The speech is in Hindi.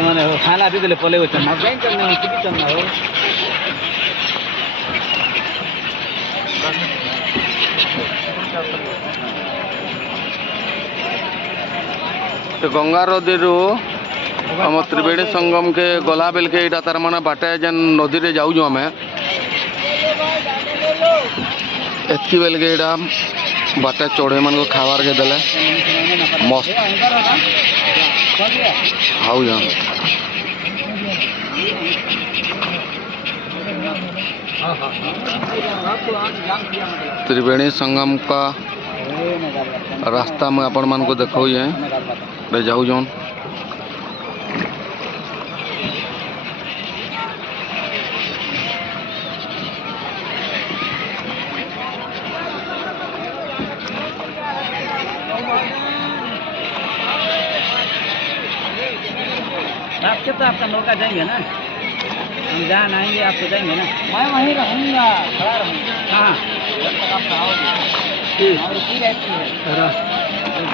माने खाना दीदे पले चलना चलना हो तो गंगा नदी आम त्रिवेणी संगम के गला बेल के इटा तार माने बाटे जेन नदी रे जाऊ जो हमें एतकी बेल के इटा बाटे चढ़े मन को खावार के दले मस्त हाउ जा त्रिवेणी संगम का रास्ता में अपन मन को देखो ये रे जाऊ जोन आपके तो आपका नौका जाएंगे ना, हम जहाँ आएंगे आपको जाएंगे ना। मैं वहीं रहूँगा, खड़ा रहूँगा। हाँ, जब तक आप आओगे। ठीक। और की रहती है।